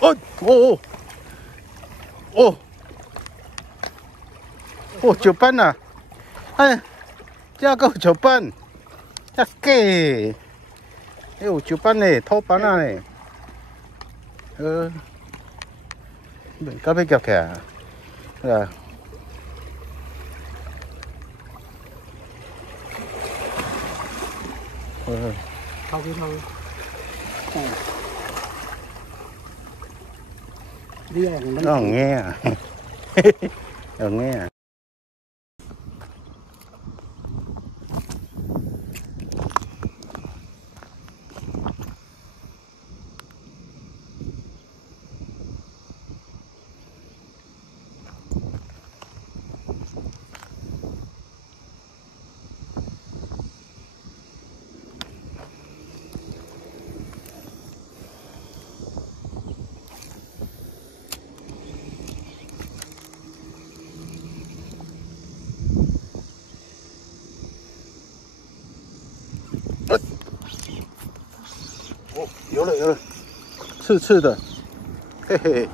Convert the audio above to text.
어, 오, 오, 오, chụp bắn à? Hay, cha câu chụp bắn, cha kê, yêu chụp bắn này, thô bắn này, mình có biết kẹo kẹo, là, Thôi cái thôi. nó nghe à. Nghe à.有了，刺刺的，嘿嘿。